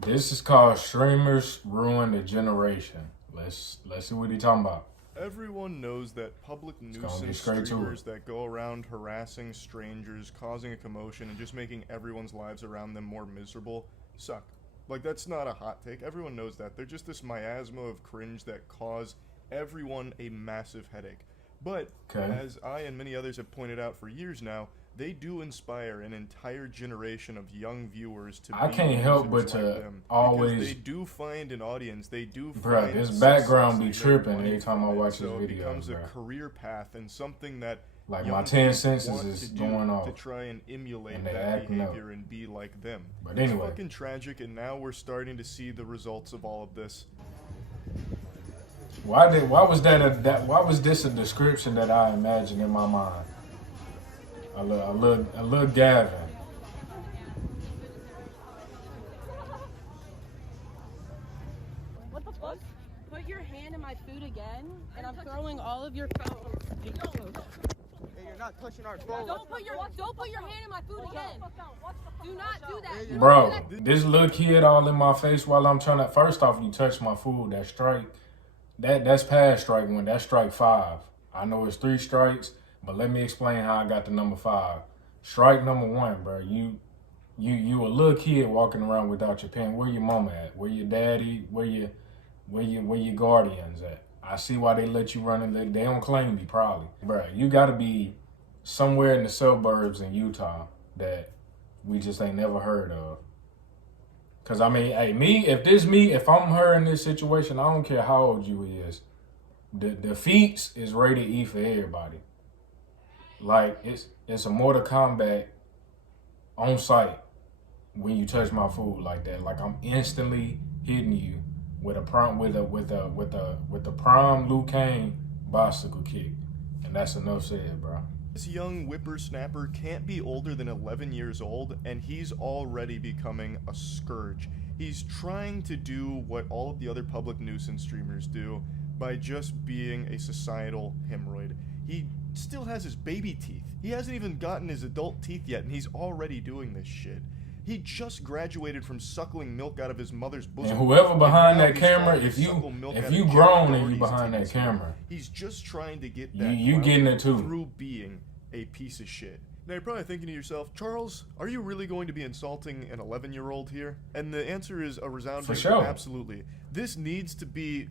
This is called Streamers Ruin the Generation. Let's see what he talking about. Everyone knows that public nuisance streamers that go around harassing strangers, causing a commotion, and just making everyone's lives around them more miserable suck. Like, that's not a hot take. Everyone knows that. They're just this miasma of cringe that cause everyone a massive headache. But, as I and many others have pointed out for years now, they do inspire an entire generation of young viewers to I can't help but to always... They do find an audience. They do find... Bruh, this background be tripping every time I watch this video, so it becomes a career path and something that... Like, my 10 senses is going off. To try and emulate that behavior and be like them. But anyway. It's fucking tragic, and now we're starting to see the results of all of this. Why was this a description that I imagined in my mind? A little Gavin. What the fuck? Put your hand in my food again, and I'm throwing all of your phones. Hey, you're not touching our phone. Don't put your hand in my food again. Do not do that. Bro, this little kid all in my face while I'm trying to... First off, you touch my food. That's strike. That's past strike one. That's strike 5. I know it's 3 strikes, but let me explain how I got to number 5. Strike number 1, bro. You a little kid walking around without your pen. Where your mama at? Where your daddy? Where your guardians at? I see why they let you run and they don't claim me, probably. Bro, you gotta be somewhere in the suburbs in Utah that we just ain't never heard of. Cause I mean, hey, if I'm her in this situation, I don't care how old you is. The feats is rated E for everybody. Like, it's a Mortal Kombat on site when you touch my food like that. Like, I'm instantly hitting you with a prime Liu Kang bicycle kick, and that's enough said, bro. This young whippersnapper can't be older than 11 years old, and he's already becoming a scourge. He's trying to do what all of the other public nuisance streamers do by just being a societal hemorrhoid. He still has his baby teeth. He hasn't even gotten his adult teeth yet, and he's already doing this shit. He just graduated from suckling milk out of his mother's bosom. And whoever behind that camera, if you grown and you behind that camera, he's just trying to get that you getting it too through being a piece of shit. Now you're probably thinking to yourself, Charles, are you really going to be insulting an 11-year-old here? And the answer is a resounding absolutely. This needs to be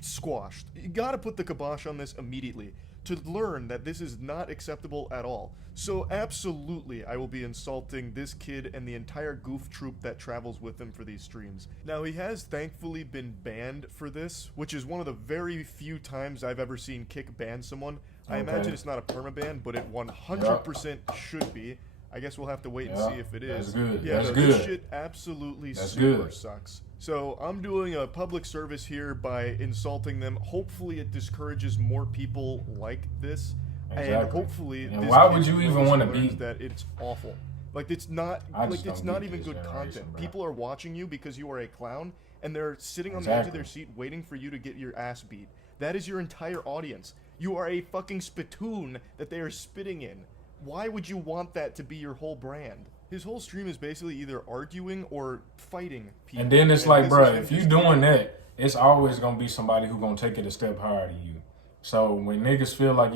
squashed. You gotta put the kibosh on this immediately to learn that this is not acceptable at all. So absolutely, I will be insulting this kid and the entire goof troop that travels with him for these streams. Now, he has thankfully been banned for this, which is one of the very few times I've ever seen Kick ban someone. I imagine it's not a permaban, but it 100% should be. I guess we'll have to wait and see if it is. That's good. Yeah, that's no, good. This shit absolutely super sucks. So I'm doing a public service here by insulting them. Hopefully it discourages more people like this. Exactly. And hopefully and why would you even want to be that it's awful. Like, it's not even good content. Bro. People are watching you because you are a clown, and they're sitting on the edge of their seat waiting for you to get your ass beat. That is your entire audience. You are a fucking spittoon that they are spitting in. Why would you want that to be your whole brand? His whole stream is basically either arguing or fighting people. And then it's like, bro, if you doing that, it's always gonna be somebody who gonna take it a step higher than you. So when niggas feel like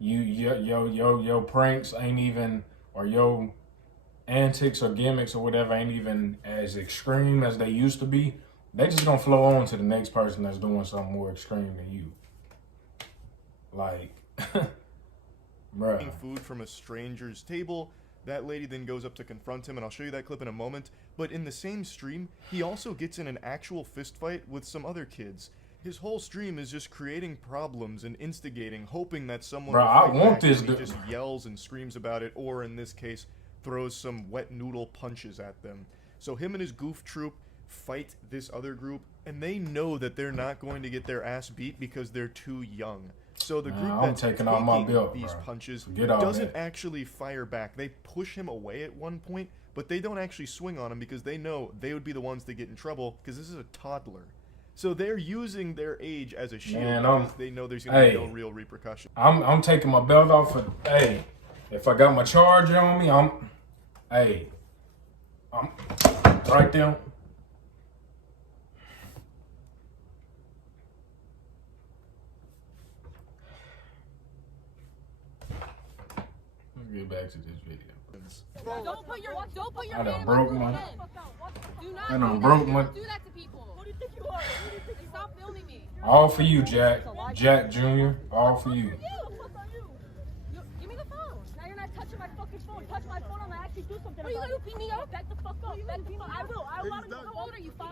your pranks ain't even, or your antics or gimmicks or whatever ain't even as extreme as they used to be, they just gonna flow on to the next person that's doing something more extreme than you. Like, bro. Eating food from a stranger's table. That lady then goes up to confront him, and I'll show you that clip in a moment. But in the same stream, he also gets in an actual fist fight with some other kids. His whole stream is just creating problems and instigating, hoping that someone will fight back, and he just yells and screams about it, or in this case, throws some wet noodle punches at them. So him and his goof troop fight this other group, and they know that they're not going to get their ass beat because they're too young. So the group that's taking these punches doesn't actually fire back. They push him away at one point, but they don't actually swing on him because they know they would be the ones that get in trouble because this is a toddler. So they're using their age as a shield because they know there's going to be no real repercussion. I'm taking my belt off. If I got my charger on me, I'm right there. get back to this video. Don't put your I hand done in broke my my. food again. Do not I do done that. broke my. Don't do that to people. Who do you think you are? Stop filming me. All for you, Jack. Jack Jr. All for you. Give me the phone. Now you're not touching my fucking phone. Touch my phone, I'm gonna actually do something Are you about gonna it. beat me up? Back the fuck up. Back the fuck. I will. How old are you? 5?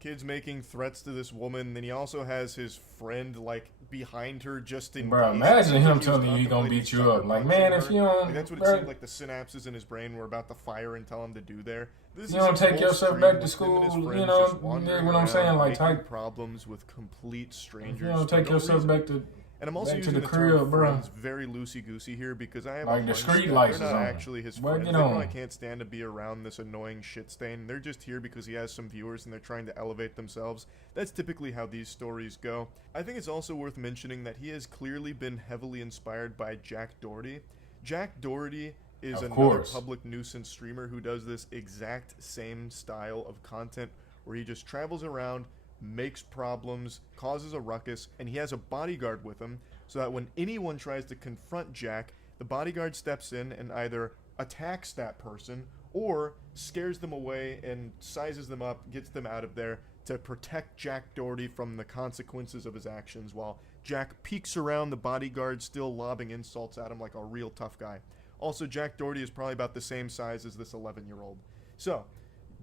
Kids making threats to this woman. Then he also has his friend like behind her just in Bro, case. imagine He him was telling you he gonna contemplating beat you sucker up. Like, punching man, her. if you don't, Like, that's what it bro, seemed like the synapses in his brain were about to fire and tell him to do there. This you is don't a take whole yourself stream back to with him school, and his you friends know, just wandering what I'm saying, around, like, making type- problems with complete strangers. you don't for take no yourself reason. back to. And I'm also back to using the the term crib, bro. friends very loosey-goosey here because I have Like a the hunch street that lights they're is not on. actually his Boy, friends. get They probably on. can't stand to be around this annoying shit stain. They're just here because he has some viewers and they're trying to elevate themselves. That's typically how these stories go. I think it's also worth mentioning that he has clearly been heavily inspired by Jack Doherty. Jack Doherty is Of another course. public nuisance streamer who does this exact same style of content where he just travels around, makes problems, causes a ruckus, and he has a bodyguard with him so that when anyone tries to confront Jack, the bodyguard steps in and either attacks that person or scares them away and sizes them up, gets them out of there to protect Jack Doherty from the consequences of his actions while Jack peeks around the bodyguard still lobbing insults at him like a real tough guy. Also, Jack Doherty is probably about the same size as this 11-year-old. So,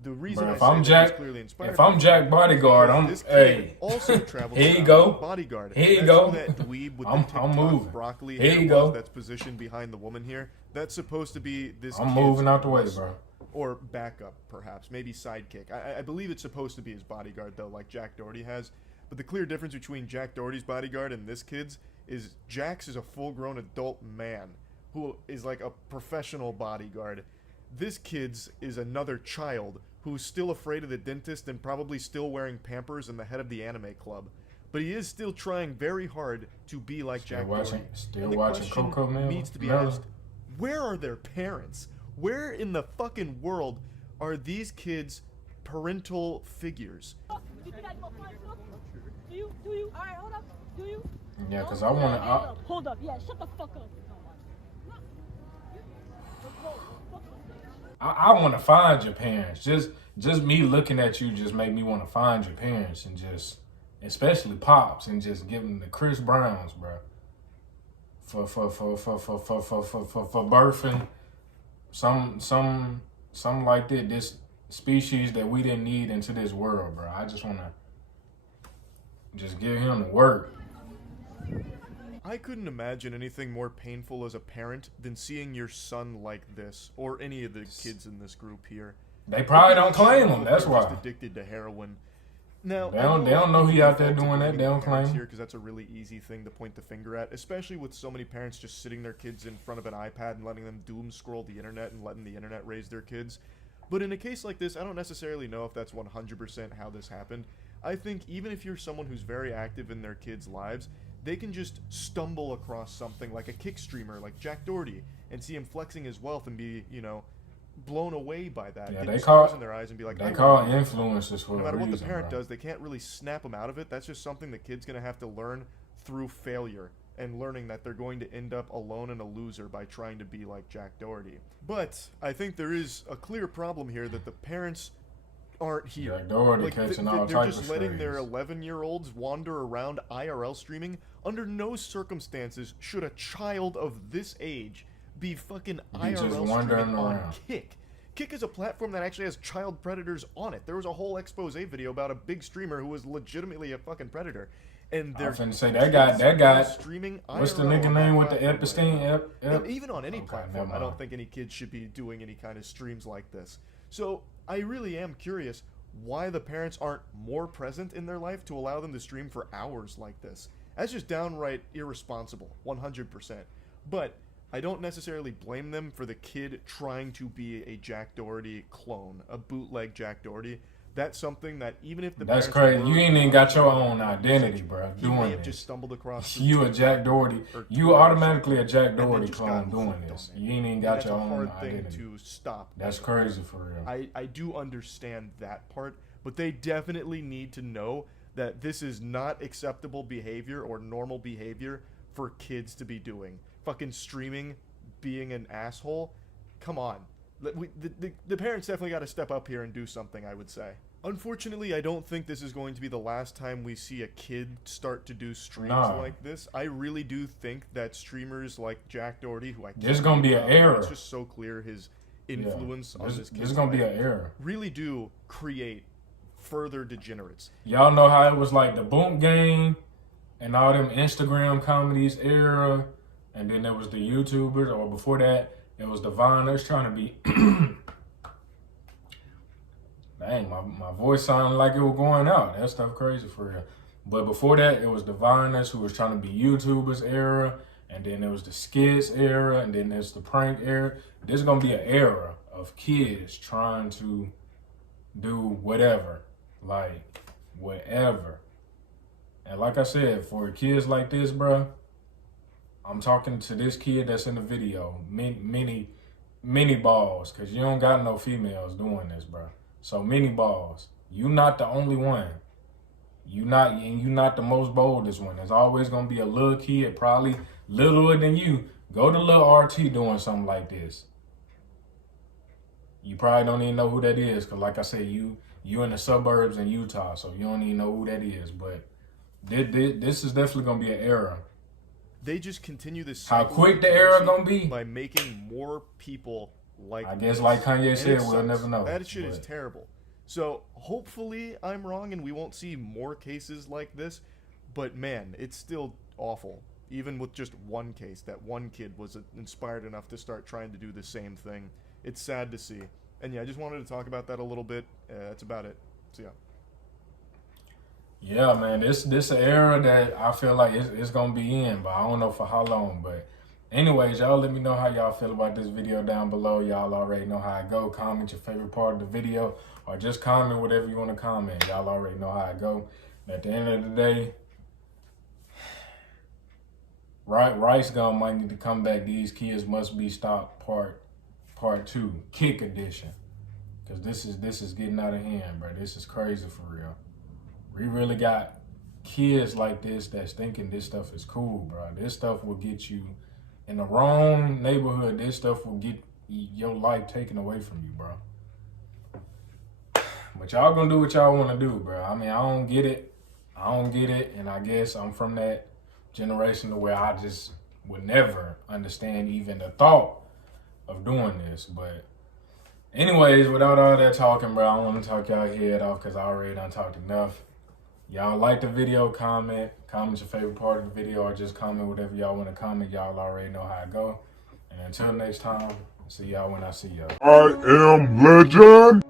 the reason Bro, I if say I'm that Jack, he's clearly inspired if I'm by Jack Bodyguard, because I'm this kid hey. also travels Here you around go. with a bodyguard. Here you That's go. who that dweeb with I'm the TikTok moving. broccoli Here hair you was go. that's positioned behind the woman here. That's supposed to be this I'm kid's moving out the way, boss. bro. Or backup, perhaps. Maybe sidekick. I believe it's supposed to be his bodyguard, though, like Jack Doherty has. But the clear difference between Jack Doherty's bodyguard and this kid's is Jack's is a full-grown adult man who is like a professional bodyguard. This kid's is another child who's still afraid of the dentist and probably still wearing Pampers and the head of the anime club. But he is still trying very hard to be like Jack Doherty. Still And the watching question Coco Melon. needs to be asked, where are their parents? Where in the fucking world are these kids' parental figures? Do you? Alright, hold up. Do you? Yeah, cause I wanna. Hold up. Yeah, shut the fuck up. I want to find your parents. Just me looking at you just make me want to find your parents and just, especially Pops, and just give them the Chris Browns, bro. For birthing some like that, this species that we didn't need into this world, bro. I just want to just give him the work. I couldn't imagine anything more painful as a parent than seeing your son like this, or any of the kids in this group here. They probably don't claim him. That's They're just why. addicted to heroin. Now, They don't know he out there doing that. They don't claim him. here because that's a really easy thing to point the finger at, especially with so many parents just sitting their kids in front of an iPad and letting them doom scroll the internet and letting the internet raise their kids. But in a case like this, I don't necessarily know if that's 100% how this happened. I think even if you're someone who's very active in their kids' lives, they can just stumble across something like a kick streamer like Jack Doherty and see him flexing his wealth and be, you know, blown away by that. Yeah, Get they stars call in their eyes and be like, they "I call wanna do that." influencers for No a matter what reason, the parent bro. does, they can't really snap them out of it. That's just something the kid's going to have to learn through failure and learning that they're going to end up alone and a loser by trying to be like Jack Doherty. But I think there is a clear problem here that the parents aren't here. Jack Doherty catching all they're types just of letting their strays. 11-year-olds wander around IRL streaming. Under no circumstances should a child of this age be fucking Be just IRL wandering streaming on around. Kick. Kick is a platform that actually has child predators on it. There was a whole expose video about a big streamer who was legitimately a fucking predator. And I they're was finna say that guy. streaming What's the IRL nigga on name that with the platform Epstein? right now. And Ep? even on any Okay, platform, never I don't mind. think any kid should be doing any kind of streams like this. So I really am curious why the parents aren't more present in their life to allow them to stream for hours like this. That's just downright irresponsible, 100%. But I don't necessarily blame them for the kid trying to be a Jack Doherty clone, a bootleg Jack Doherty. That's something that even if the That's parents crazy. were You ain't even got your own usage, identity, bro. he may Doing have just this. stumbled across You a TikTok Jack Doherty. or You Twitter or automatically a Jack then Doherty just clone gotten doing hooked this. on it. You ain't even And got that's your a own hard identity. thing to stop. That's crazy for real. I do understand that part, but they definitely need to know that this is not acceptable behavior or normal behavior for kids to be doing. Fucking streaming being an asshole, come on. The parents definitely got to step up here and do something, I would say. Unfortunately, I don't think this is going to be the last time we see a kid start to do streams like this. I really do think that streamers like Jack Doherty, who I can't There's gonna be an era. It's just so clear his influence on this kid. There's gonna be an era. Really do create further degenerates. Y'all know how it was like the Boom Game and all them Instagram comedies era, and then there was the YouTubers, or before that, it was the Viners trying to be. Dang, my voice sounded like it was going out. That stuff crazy for real. But before that, it was the Viners who was trying to be YouTubers era, and then there was the skits era, and then there's the prank era. There's gonna be an era of kids trying to do whatever, like whatever. And like I said, for kids like this, bro, I'm talking to this kid that's in the video, mini balls, cause you don't got no females doing this, bro. So mini balls, you not the only one. You not the most boldest one. There's always gonna be a little kid, probably littler than you. Go to little RT doing something like this. You probably don't even know who that is, cause like I said, you in the suburbs in Utah, so you don't even know who that is. But this is definitely gonna be an era. They just continue this. How quick the era gonna be by making more people like. I guess, like Kanye said, we'll never know. That shit is terrible. So hopefully I'm wrong and we won't see more cases like this. But man, it's still awful. Even with just one case, that one kid was inspired enough to start trying to do the same thing. It's sad to see. And yeah, I just wanted to talk about that a little bit. That's about it. So yeah. Yeah, man, this an era that I feel like it's gonna be in, but I don't know for how long. But anyways, y'all let me know how y'all feel about this video down below. Y'all already know how it go. Comment your favorite part of the video, or just comment whatever you want to comment. Y'all already know how it go. And at the end of the day, Rice Gum might need to come back. These kids must be stopped. Part 2, kick edition, because this is getting out of hand, bro. This is crazy for real. We really got kids like this that's thinking this stuff is cool, bro. This stuff will get you in the wrong neighborhood. This stuff will get your life taken away from you, bro. But y'all gonna do what y'all want to do, bro. I mean, I don't get it, and I guess I'm from that generation to where I just would never understand even the thought of doing this. But anyways, without all that talking, bro, I don't want to talk y'all head off because I already done talked enough. Y'all like the video, comment your favorite part of the video, or just comment whatever y'all want to comment. Y'all already know how it go. And until next time, see y'all when I see y'all. I am legend.